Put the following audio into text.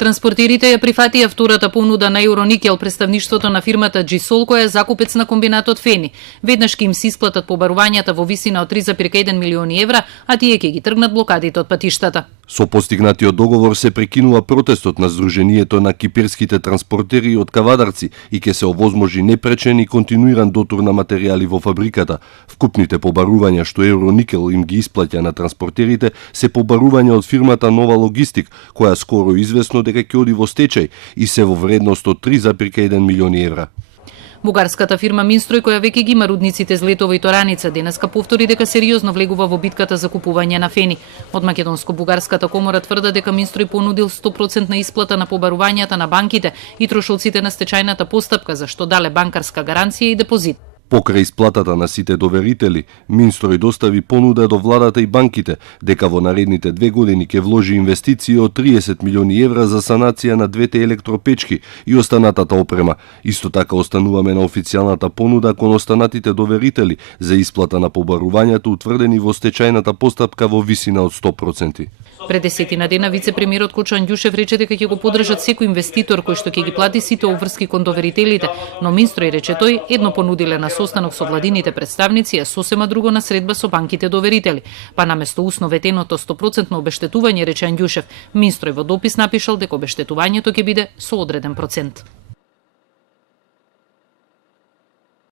Транспортерите ја прифатија втората понуда на Евроникел, представништвото на фирмата Джисол, која е закупец на комбинатот Фени. Веднаш ќе им се исплатат побарувањата во висина од 3,1 милиони евра, а тие ќе ги тргнат блокадите од патиштата. Со постигнатиот договор се прекинува протестот на Сдруженијето на кипирските транспортери од Кавадарци и ќе се овозможи непречен и континуиран дотур на материјали во фабриката. Вкупните побарувања што Евроникел им ги исплаќа на транспортерите се побарувања од фирмата Нова Логистик, која скоро известно дека ќе оди во стечај и се во вредност од 3,1 милиони евра. Бугарската фирма Минстрој, која веќе ги има рудниците Злетово и Тораница, денеска повтори дека сериозно влегува во битката за купување на Фени. Од Македонско-бугарската комора тврда дека Минстрој понудил 100% исплата на побарувањата на банките и трошоците на стечајната постапка, за што дале банкарска гаранција и депозит. Покрај исплатата на сите доверители, Минстрој достави понуда до владата и банките дека во наредните 2 години ќе вложи инвестиции од 30 милиони евра за санација на двете електропечки и останатата опрема. Исто така остануваме на официјалната понуда кон останатите доверители за исплата на побарувањата утврдени во стечајната постапка во висина од 100%. Пред 10 дена вице-премиерот Кочо Андјушев рече дека ќе го поддржат секој инвеститор кој што ќе ги плати сите обврски кон доверителите, но Минстрој, рече тој, едно понудиле на состанок со владините представници, а сосема друго на средба со банките доверители. Па наместо усно ветеното 100% обештетување, рече Андјушев, Минстрој во допис напишал дека обештетувањето ќе биде со одреден процент.